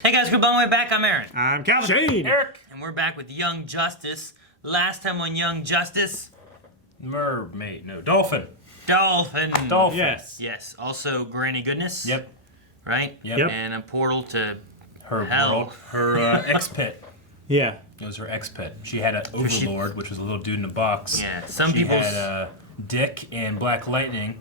Hey guys, good way back. I'm Aaron. I'm Calvin. Shane. Eric. And we're back with Young Justice. Last time on Young Justice. Mermaid. No. Dolphin. Dolphin. Yes. Yes. Also Granny Goodness. Yep. Right? Yep. And a portal to Her hell. world. Her ex-pit. Yeah. It was her ex-pit. She had an overlord, which was a little dude in a box. Yeah. Some she people had Dick and Black Lightning.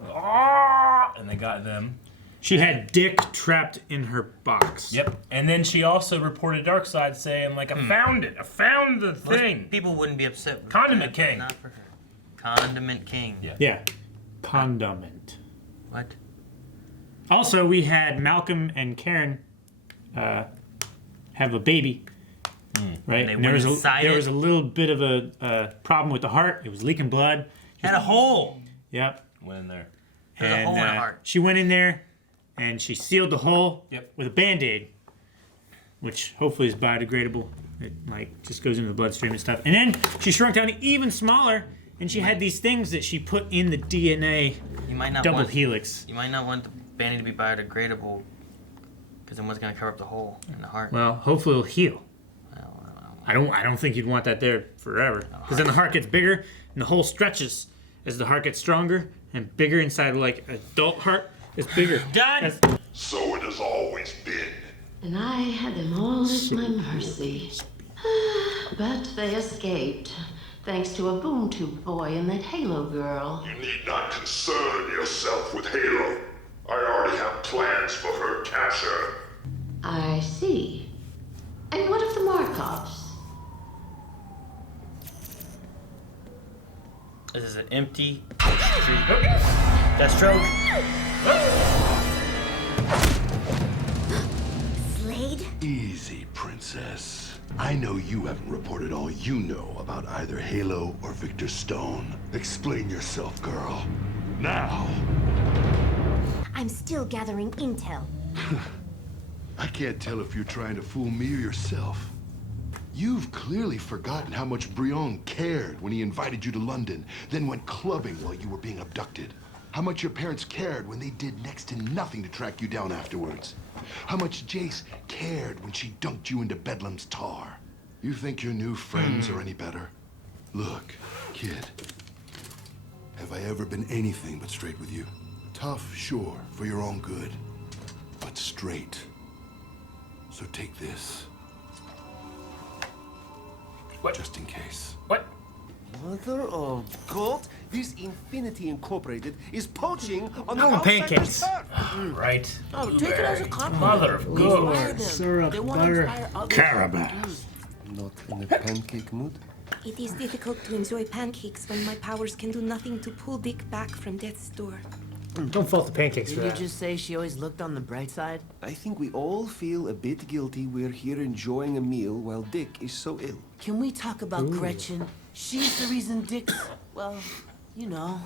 And they got them. She had Dick trapped in her box. Yep. And then she also reported Darkseid saying, like, I found it. I found the thing. People wouldn't be upset with Condiment that, but King. Not for her. Condiment King. Yeah. Yeah. Condiment. What? Also, we had Malcolm and Karen have a baby. Right? And they And there went was inside there it? was a little bit of a problem with the heart. It was leaking blood. Had a hole. Yep. Went in there. There's a hole in her heart. She went in there and she sealed the hole Yep. with a Band-Aid, which hopefully is biodegradable. It like just goes into the bloodstream and stuff. And then she shrunk down even smaller, and she had these things that she put in the DNA You might not double want. helix. You might not want the banding to be biodegradable, because then what's gonna cover up the hole in the heart? Well, hopefully it'll heal. I don't think you'd want that there forever, because then the heart gets bigger and the hole stretches as the heart gets stronger and bigger inside. Like adult heart is bigger. Done. So it has always been. And I had them all at my mercy. But they escaped, thanks to a boom tube boy and that Halo girl. You need not concern yourself with Halo. I already have plans for her capture. I see. And what of the Markovs? This is an empty street. Deathstroke. Slade? Easy, princess. I know you haven't reported all you know about either Halo or Victor Stone. Explain yourself, girl. Now. I'm still gathering intel. I can't tell if you're trying to fool me or yourself. You've clearly forgotten how much Brion cared when he invited you to London, then went clubbing while you were being abducted. How much your parents cared when they did next to nothing to track you down afterwards. How much Jace cared when she dunked you into Bedlam's tar. You think your new friends are any better? Look, kid. Have I ever been anything but straight with you? Tough, sure, for your own good. But straight. So take this. What? Just in case. What? Mother of God, this Infinity Incorporated is poaching on the Oh, outsider's pancakes. turf. Right. Oh, take it as a compliment. Mother of God. Syrup, They want to butter, inspire others. Carabas. Not in a pancake mood. It is difficult to enjoy pancakes when my powers can do nothing to pull Dick back from death's door. Don't fault the pancakes for Did you that. just say she always looked on the bright side? I think we all feel a bit guilty we're here enjoying a meal while Dick is so ill. Can we talk about Gretchen? She's the reason Dick's, well, you know.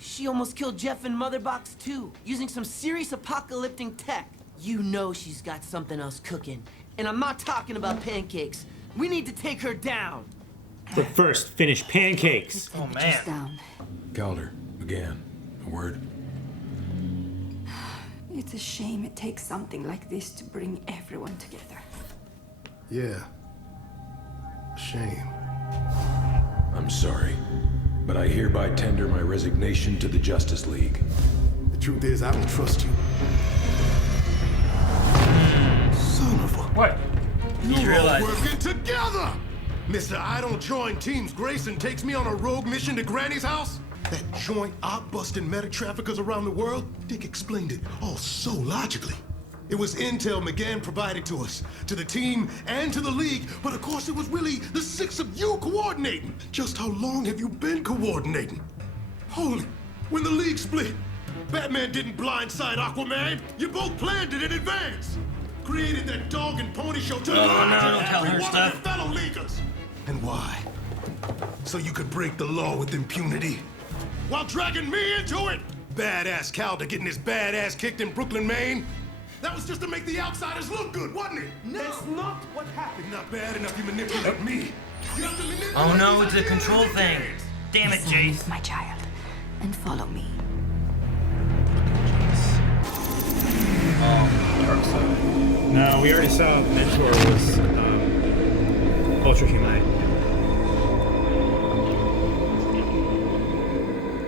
She almost killed Jeff and Motherbox too, using some serious apocalyptic tech. You know she's got something else cooking. And I'm not talking about pancakes. We need to take her down. But first, finish pancakes. Oh man. Down. Calder, again. A word. It's a shame it takes something like this to bring everyone together. Yeah. Shame. I'm sorry, but I hereby tender my resignation to the Justice League. The truth is, I don't trust you. Son of a... What? You realize Working together! Mister, I don't join Teams Grayson takes me on a rogue mission to Granny's house? That joint op busting medic traffickers around the world? Dick explained it all so logically. It was intel McGann provided to us, to the team, and to the League, but of course it was really the six of you coordinating. Just how long have you been coordinating? Holy, when the League split, Batman didn't blindside Aquaman. You both planned it in advance. Created that dog and pony show to lie to don't tell every her one stuff. of your fellow Leaguers. And why? So you could break the law with impunity? While dragging me into it? Badass Calder getting his bad ass kicked in Brooklyn, Maine? That was just to make the outsiders look good, wasn't it? That's not what happened. Not bad enough you manipulate me. You have to manipulate Oh no, these it's a control ideas thing. again. Damn it, Listen, Jace. my child, and follow me. Oh dark side. No, we already saw Mentor was Ultra Humanite.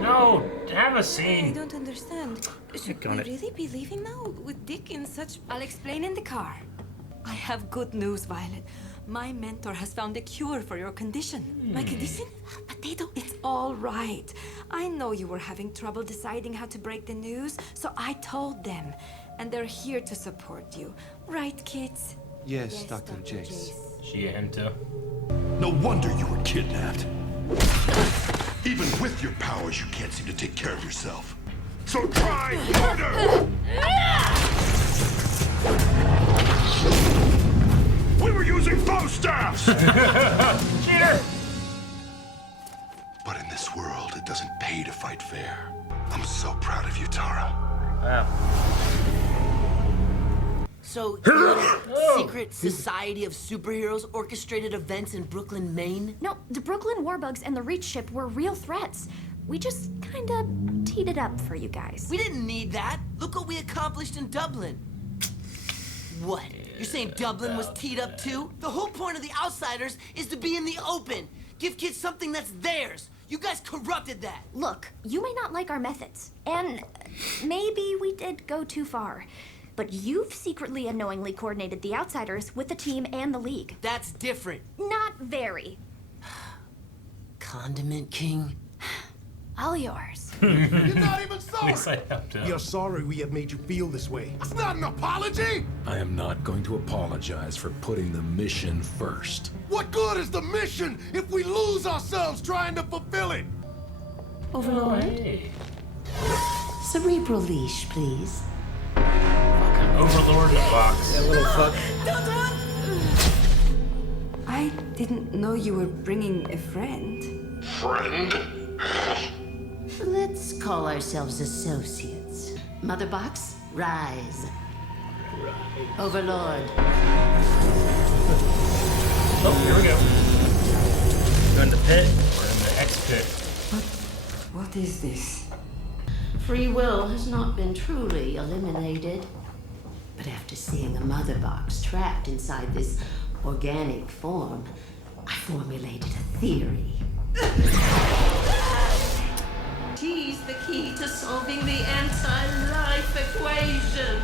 No, have a I scene. don't understand. Should we on it. really be leaving now with Dick in such... I'll explain in the car. I have good news, Violet. My mentor has found a cure for your condition. My condition? But they don't... It's all right. I know you were having trouble deciding how to break the news, so I told them. And they're here to support you. Right, kids? Yes, Dr. Jace. She into. No wonder you were kidnapped. Even with your powers, you can't seem to take care of yourself. So try harder! We were using bow staffs! Cheater! But in this world, it doesn't pay to fight fair. I'm so proud of you, Tara. Wow. So, the secret society of superheroes orchestrated events in Brooklyn, Maine? No, the Brooklyn Warbugs and the Reach ship were real threats. We just kinda teed it up for you guys. We didn't need that. Look what we accomplished in Dublin. What? You're saying Dublin was teed up too? The whole point of the Outsiders is to be in the open. Give kids something that's theirs. You guys corrupted that. Look, you may not like our methods, and maybe we did go too far. But you've secretly and knowingly coordinated the Outsiders with the team and the League. That's different. Not very. Condiment King? All yours. You're not even At least sorry. I helped him. We are sorry we have made you feel this way. It's not an apology. I am not going to apologize for putting the mission first. What good is the mission if we lose ourselves trying to fulfill it? Overlord. Hey. Cerebral leash, please. Overlord in the box. That little fuck. I didn't know you were bringing a friend. Friend? Let's call ourselves associates. Mother Box, rise. Overlord. Oh, here we go. Go in the pit. We're in the X pit. What is this? Free will has not been truly eliminated. But after seeing a Mother Box trapped inside this organic form, I formulated a theory. She's the key to solving the anti-life equation.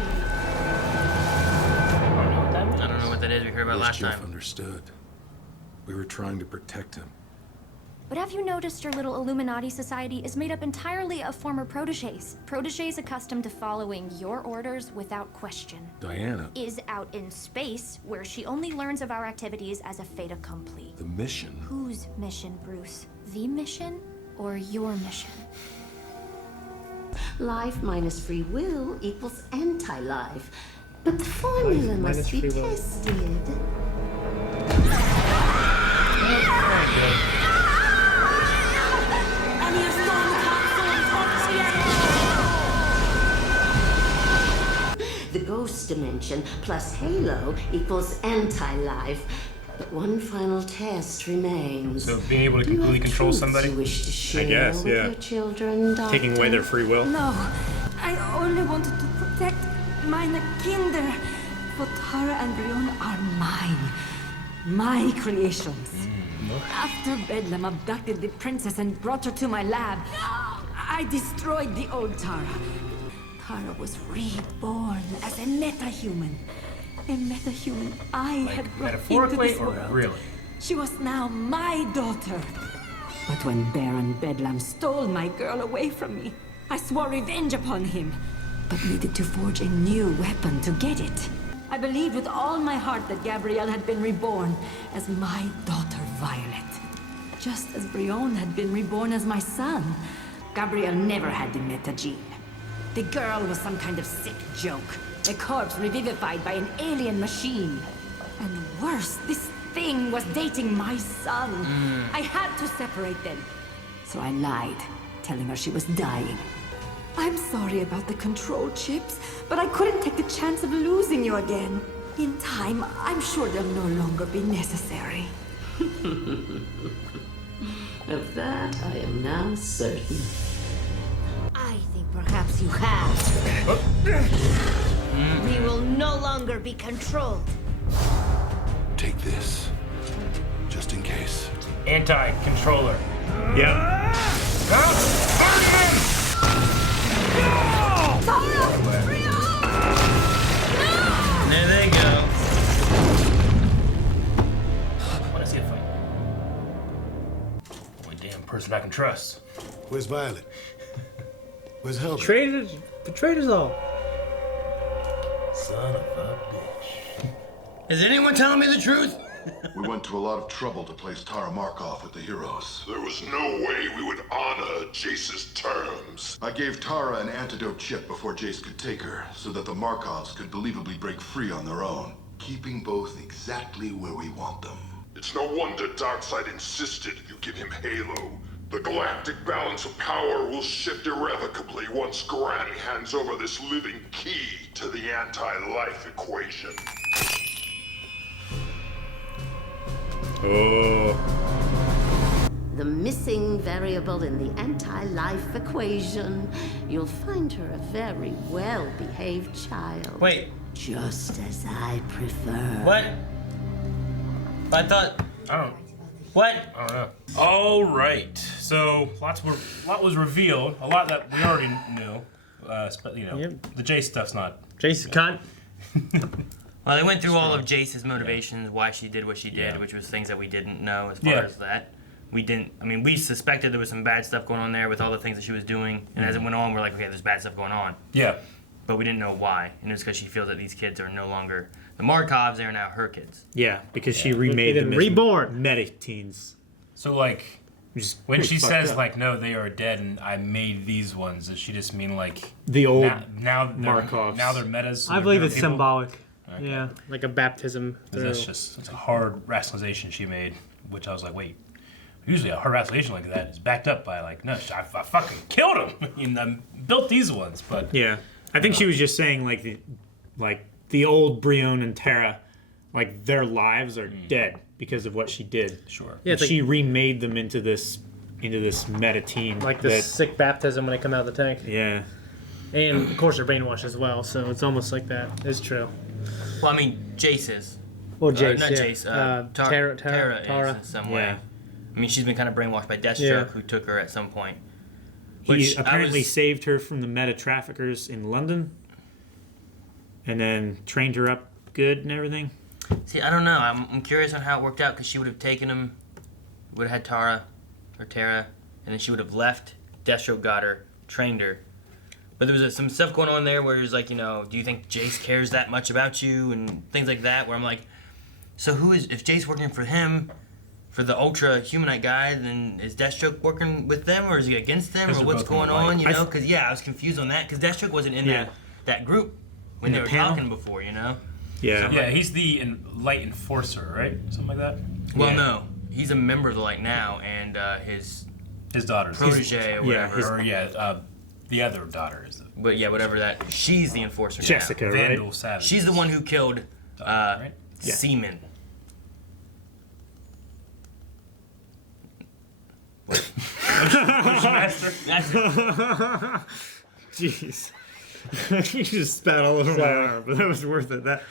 I don't know what that is. We heard about Wish last Jeff time. understood. We were trying to protect him. But have you noticed your little Illuminati society is made up entirely of former protégés? Protégés accustomed to following your orders without question. Diana, Is out in space, where she only learns of our activities as a fait accompli. the mission. Whose mission, Bruce? The mission or your mission? Life minus free will equals anti-life. But the formula must be tested. The ghost dimension plus Halo equals anti-life. But one final test remains. So being able to completely control somebody? You wish to share I guess, with yeah. your children, Doctor? Taking away their free will. No, I only wanted to protect meine Kinder. For Tara and Brion are mine. My creations. After Bedlam abducted the princess and brought her to my lab, I destroyed the old Tara. Tara was reborn as a metahuman. A metahuman I had brought into Metaphorically this or world. really? She was now my daughter. But when Baron Bedlam stole my girl away from me, I swore revenge upon him, but needed to forge a new weapon to get it. I believed with all my heart that Gabrielle had been reborn as my daughter Violet. Just as Brion had been reborn as my son. Gabrielle never had the meta gene. The girl was some kind of sick joke. A corpse revivified by an alien machine. And worse, this thing was dating my son. I had to separate them. So I lied, telling her she was dying. I'm sorry about the control chips, but I couldn't take the chance of losing you again. In time, I'm sure they'll no longer be necessary. Of that, I am now certain. I think perhaps you have. We will no longer be controlled. Take this, just in case. Anti-controller. Yeah. There they go. I want to see a fight. Only damn person I can trust. Where's Violet? Where's Helga? Betrayed us all. Son of a bitch. Is anyone telling me the truth? We went to a lot of trouble to place Tara Markov with the heroes. There was no way we would honor Jace's terms. I gave Tara an antidote chip before Jace could take her, so that the Markovs could believably break free on their own, keeping both exactly where we want them. It's no wonder Darkseid insisted you give him Halo. The galactic balance of power will shift irrevocably once Granny hands over this living key to the anti-life equation. Oh. The missing variable in the anti-life equation. You'll find her a very well-behaved child. Wait. Just as I prefer. What? I thought. I don't. What? I don't know. All right. So lot was revealed. A lot that we already knew. But you know, the Jace stuff's not. Jace cunt. Well, they went through all of Jace's motivations, why she did what she did, which was things that we didn't know as far as that. We didn't, I mean, we suspected there was some bad stuff going on there with all the things that she was doing, and as it went on, we're like, okay, there's bad stuff going on. Yeah. But we didn't know why, and it was because she feels that these kids are no longer the Markovs, they are now her kids. Yeah, because she remade them reborn meta-teens. So, like, when she says, up. like, no, they are dead and I made these ones, does she just mean, like... The old now Markovs. Now they're metas? I believe it's people? symbolic. Okay. Yeah, like a baptism. It's a hard rationalization she made, which I was like, wait. Usually a hard rationalization like that is backed up by, like, no, I fucking killed him and I built these ones, but... Yeah. I think she was just saying, like the old Brion and Tara, like, their lives are dead because of what she did. Sure. Yeah, she remade them into this meta team. Like the sick baptism when they come out of the tank. Yeah. And, of course, they're brainwashed as well, so it's almost like that. It's true. Well, I mean, Jace is. Well, Jace, not yeah. Jace. Tara is in some way. Yeah. I mean, she's been kind of brainwashed by Deathstroke, who took her at some point. He apparently saved her from the meta traffickers in London, and then trained her up good and everything. See, I don't know. I'm curious on how it worked out, because she would have taken him, would have had Tara, and then she would have left. Deathstroke got her, trained her. But there was some stuff going on there where it was like, you know, do you think Jace cares that much about you and things like that, where I'm like, so if Jace working for him, for the Ultra Humanite guy, then is Deathstroke working with them, or is he against them, or what's going on, you know? Because, I was confused on that, because Deathstroke wasn't in that group when they were talking before, you know? Yeah. Yeah, he's the Light Enforcer, right? Something like that? Well, no. He's a member of the Light now, and his daughter's protege or whatever. The other daughter is. But yeah, whatever that. She's the enforcer now. Jessica, right? Vandal Savage. She's the one who killed right? Seaman. Jeez. You just spat all over my arm, but that was worth it. That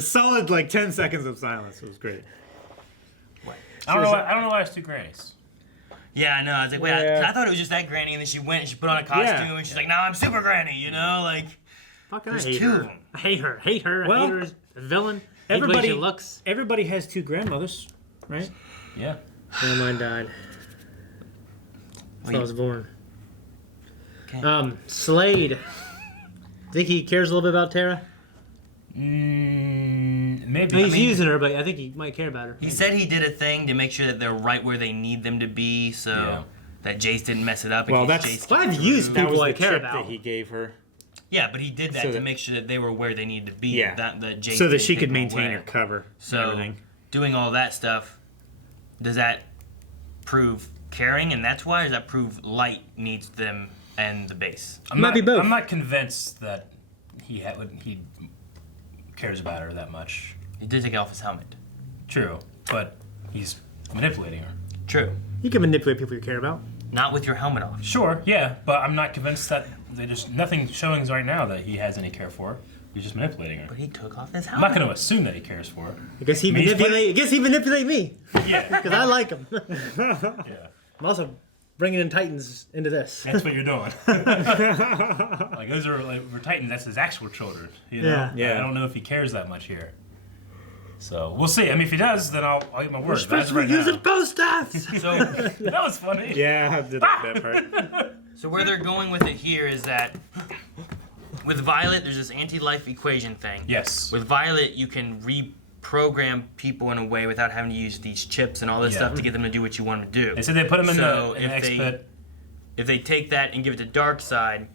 solid, like, 10 seconds of silence. It was great. I don't know why it's two grannies. Yeah, I know. I was like, wait, I thought it was just that granny, and then she went and she put on a costume, and she's like, now I'm Super Granny, you know? Like, fucking there's hate two her. of them. I hate her. Hate her. Well, I hate her as a villain. Hate the way she looks. Everybody has two grandmothers, right? Yeah. When mine died. So I was born. Okay. Slade. Think he cares a little bit about Tara? Maybe. He's using her, but I think he might care about her. He said he did a thing to make sure that they're right where they need them to be, so that Jace didn't mess it up. Well, I've used people I care about. That he gave her. Yeah, but he did that to make sure that they were where they needed to be. Yeah. That Jace so that didn't she take could them maintain away. her cover. So and everything. Doing all that stuff, does that prove caring, and that's why, or does that prove Light needs them and the base? I'm not convinced that he cares about her that much. He did take off his helmet. True, but he's manipulating her. True. You can manipulate people you care about. Not with your helmet off. Sure, yeah, but I'm not convinced that nothing showing right now that he has any care for her. He's just manipulating her. But he took off his I'm helmet. not going to assume that he cares for her. I guess he manipulate me. Yeah. Because I like him. Yeah. I'm also bringing in Titans into this. That's what you're doing. Like those are like for Titans. That's his actual children. You know? Yeah. I don't know if he cares that much here. So we'll see. I mean, if he does, then I'll get my word. We're supposed to be using post-its. So that was funny. Yeah, I did like that part. So where they're going with it here is that with Violet, there's this anti-life equation thing. Yes. With Violet, you can reprogram people in a way without having to use these chips and all this stuff to get them to do what you want them to do. They said they put them in the if X-Pit. If they take that and give it to Darkseid,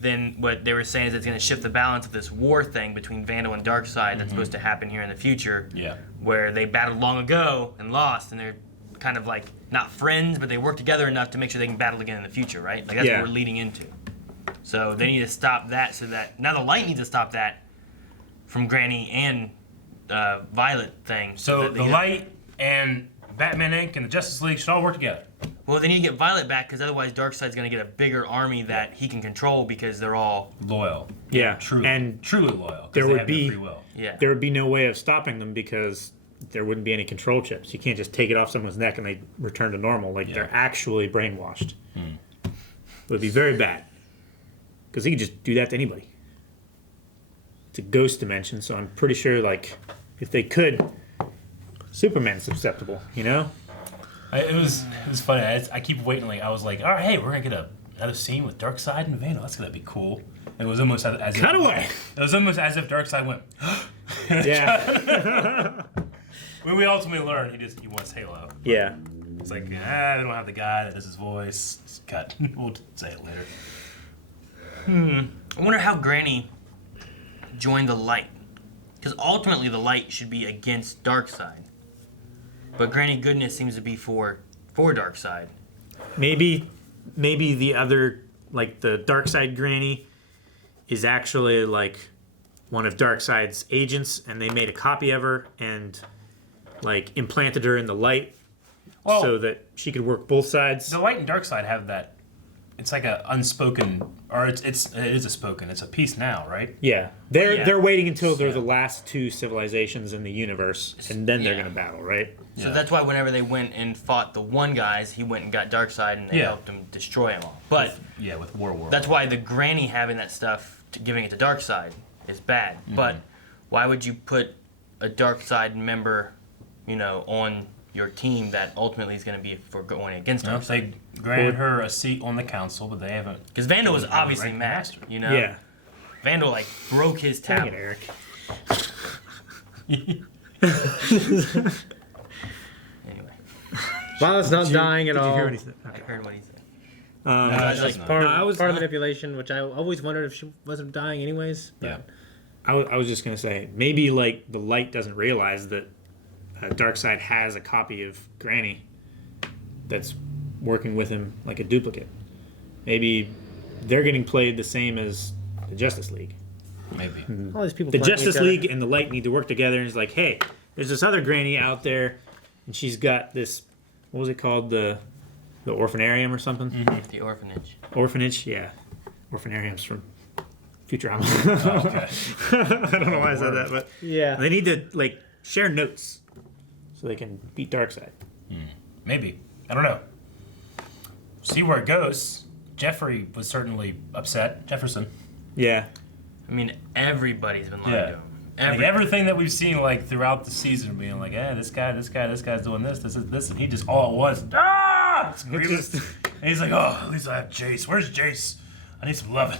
then what they were saying is it's going to shift the balance of this war thing between Vandal and Darkseid that's supposed to happen here in the future. Yeah. Where they battled long ago and lost, and they're kind of like not friends, but they work together enough to make sure they can battle again in the future, right? Like that's what we're leading into. So they need to stop that so that now the Light needs to stop that from Granny and Violet thing. So that the Light and Batman Inc. and the Justice League should all work together. Well, they need to get Violet back because otherwise Darkseid's going to get a bigger army that he can control because they're all loyal. Yeah, truly, and truly loyal. There They would have their be free will. there would be no way of stopping them because there wouldn't be any control chips. You can't just take it off someone's neck and they return to normal. Like they're actually brainwashed. It would be very bad because he could just do that to anybody. It's a ghost dimension, so I'm pretty sure like if they could, Superman's susceptible. You know. It was funny. I keep waiting. Like I was like, all right, hey, we're gonna get another scene with Darkseid and Vandal. That's gonna be cool. And it was almost as cut if, away. It was almost as if Darkseid went. Yeah. When we ultimately learn, he wants Halo. Yeah. It's like they don't have the guy that does his voice. Just cut. We'll say it later. I wonder how Granny joined the Light. Because ultimately the Light should be against Darkseid. But Granny Goodness seems to be for Darkseid. Maybe the other, like the Darkseid Granny, is actually like one of Darkseid's agents, and they made a copy of her and like implanted her in the Light, so that she could work both sides. The Light and Darkseid have that. It's like a unspoken, or it is a spoken. It's a piece now, right? Yeah, they're waiting until they're the last two civilizations in the universe, and then they're gonna battle, right? So that's why whenever they went and fought the one guys, he went and got Darkseid and they helped him destroy them all. But with War. That's why the Granny having that stuff, giving it to Darkseid, is bad. But why would you put a Darkseid member, on your team that ultimately is going to be for going against Darkseid? They granted her a seat on the council, but they haven't. Because Vandal was obviously mad, Yeah. Vandal like broke his tablet. Dang it, Eric. Violet's not dying at all. Did you hear what he said? I heard what he said. It's like part of manipulation, which I always wondered if she wasn't dying anyways. But. I was just gonna say maybe like the Light doesn't realize that Darkseid has a copy of Granny that's working with him like a duplicate. Maybe they're getting played the same as the Justice League. Maybe. All these people. The playing Justice each other. League and the Light need to work together, and it's like, hey, there's this other Granny out there, and she's got this. What was it called? The orphanarium or something? The orphanage. Orphanage, yeah. Orphanarium's from Futurama. Oh, okay. I don't know why I said that, but yeah, they need to like share notes so they can beat Darkseid. Maybe. I don't know. See where it goes. Jeffrey was certainly upset. Jefferson. Yeah. I mean, everybody's been lying to him. Like everything that we've seen like throughout the season, being like, this guy's doing this, and he just all it was. Screaming. And he's like, at least I have Jace. Where's Jace? I need some loving.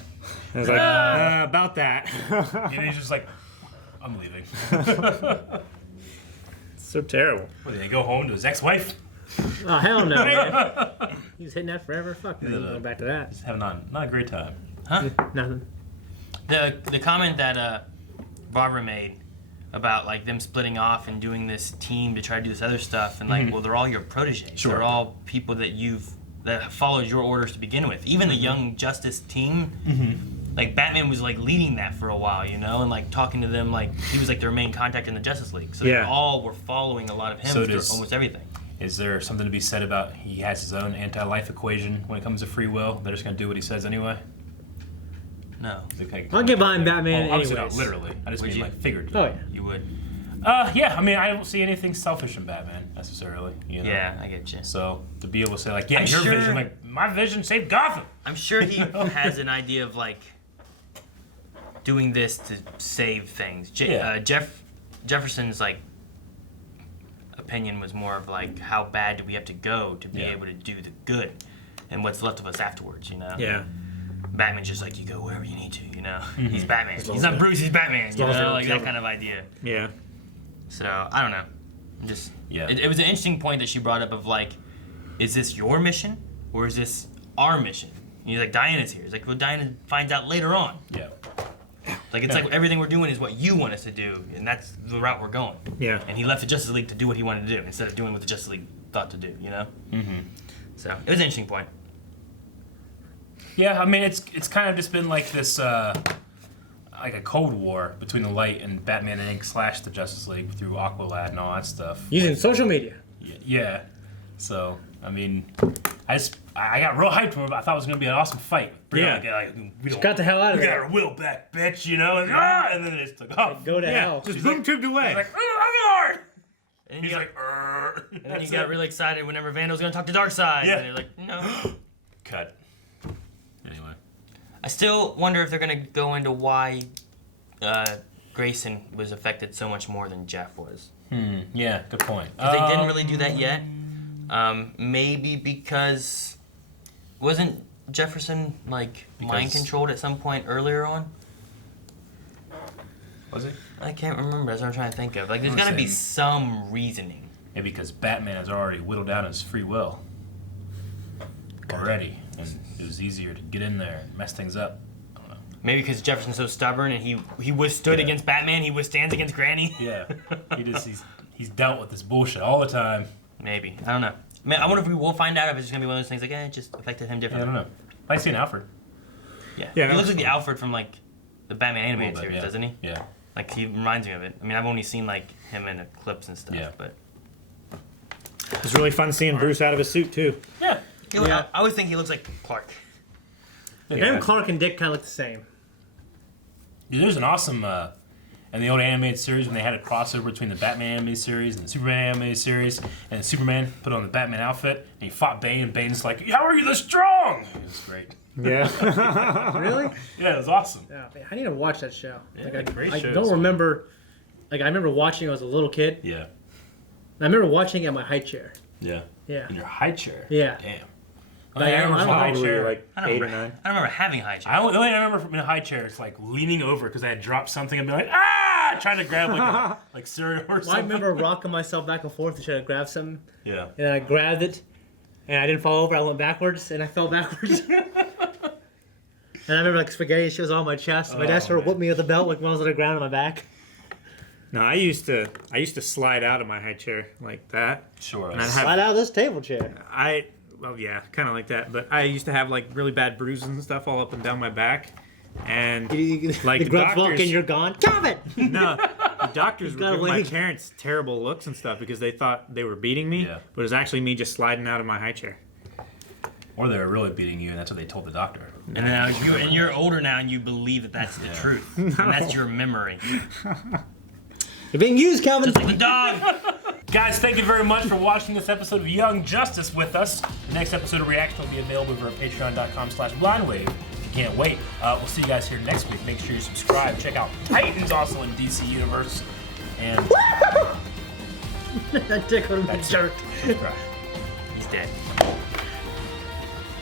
I was like, about that. And he's just like, I'm leaving. So terrible. What, did he go home to his ex-wife? Oh hell no! Man. He's hitting that forever. Fuck me. Go back to that. He's having not a great time. Huh? Nothing. The comment that Barbara made about like them splitting off and doing this team to try to do this other stuff, and like, well, they're all your proteges. Sure. They're all people that followed your orders to begin with. Even the Young Justice team, like Batman was like leading that for a while, and like talking to them, like he was like their main contact in the Justice League. So they all were following a lot of him through almost everything. Is there something to be said about he has his own anti-life equation when it comes to free will? They're just going to do what he says anyway? No. I'll get behind Batman Obviously anyways. not literally. I just Would mean you? like figuratively. Oh, yeah. You would. Yeah. I mean, I don't see anything selfish in Batman necessarily. You know? Yeah, I get you. So to be able to say like, yeah, I'm your sure- vision, like my vision saved Gotham. I'm sure he has an idea of like doing this to save things. Jefferson's like opinion was more of like how bad do we have to go to be able to do the good, and what's left of us afterwards. You know. Yeah. Batman's just like, you go wherever you need to, you know? Mm-hmm. He's Batman. He's not Bruce, he's Batman, you know? Like that kind of idea. Yeah. So, I don't know. I'm just, Yeah. It was an interesting point that she brought up of like, is this your mission or is this our mission? And he's like, Diana's here. It's like, well, Diana finds out later on. Yeah. Like, it's like everything we're doing is what you want us to do, and that's the route we're going. Yeah. And he left the Justice League to do what he wanted to do instead of doing what the Justice League thought to do, you know? Mm-hmm. So, it was an interesting point. Yeah, I mean, it's kind of just been like this, like a Cold War between the Light and Batman Inc. / the Justice League through Aqualad and all that stuff. Using social media. Yeah. So, I mean, I got real hyped for it. I thought it was gonna be an awesome fight. Yeah. We Just got the hell out of We got there. our will back, bitch. You know, and then it just took off. Go to hell. Just boom tubed away. He's like, I'm Lord. And He's you like, and then you got really excited whenever Vandal's gonna talk to Darkseid. Yeah. And you're like, no. Cut. Anyway. I still wonder if they're gonna go into why Grayson was affected so much more than Jeff was. Yeah, good point. 'Cause they didn't really do that yet. Maybe because wasn't Jefferson like mind controlled at some point earlier on? Was it? I can't remember. That's what I'm trying to think of. Like, there's I'm gotta be saying- some reasoning. Yeah, because Batman has already whittled down his free will already, and it was easier to get in there and mess things up. I don't know. Maybe because Jefferson's so stubborn and he withstood against Batman, he withstands against Granny. Yeah, he's dealt with this bullshit all the time. Maybe. I don't know. Man, I wonder if we will find out if it's just gonna be one of those things like, it just affected him Yeah, I differently. don't know. I see an Alfred. Yeah. Yeah, He looks that's like the Alfred from like the Batman animated bit, series, yeah. doesn't he? Yeah. Like he reminds me of it. I mean, I've only seen like him in clips and stuff, Yeah. but It was really fun seeing Bruce out of his suit too. Yeah. I always think he looks like Clark. Him, Clark, and Dick kind of look the same. Dude, there's an awesome in the old animated series when they had a crossover between the Batman animated series and the Superman animated series, and Superman put on the Batman outfit and he fought Bane, and Bane's like, "How are you this strong?" It was great. Yeah. Really? Yeah, it was awesome. Yeah, man, I need to watch that show. Yeah, Like, great I shows. don't remember. Like, I remember watching it when I was a little kid. Yeah. I remember watching it in my high chair. Yeah. Yeah. In your high chair. Yeah. Damn. Like, I remember high Probably chair. like I don't 8 or remember. 9. I don't remember having high chair. The only thing I remember from in a high chair is like leaning over because I had dropped something and be like, ah, trying to grab like a, like cereal or Well, something. I remember rocking myself back and forth to try to grab something, Yeah. and I grabbed it, and I didn't fall over. I went backwards, and I fell backwards. And I remember like spaghetti shows on my chest. My dad started whooping me with the belt like when I was on the ground on my back. No, I used to slide out of my high chair like that. Sure. And I'd Slide have, out of this table chair. well, yeah, kind of like that. But I used to have like really bad bruises and stuff all up and down my back. And like the the grubs walk doctors, in, you're gone. Stop it! no, the doctors were gotta giving my leave. parents terrible looks and stuff because they thought they were beating me. Yeah. But it was actually me just sliding out of my high chair. Or they were really beating you, and that's what they told the doctor. And then you're older now, and you believe that that's the truth, and that's your memory. You're being used, Calvin. Just like the dog. Guys, thank you very much for watching this episode of Young Justice with us. The next episode of Reaction will be available over at patreon.com/blindwave. If you can't wait, we'll see you guys here next week. Make sure you subscribe. Check out Titans, also in DC Universe. And That dick would have been jerked. subscribe. He's dead.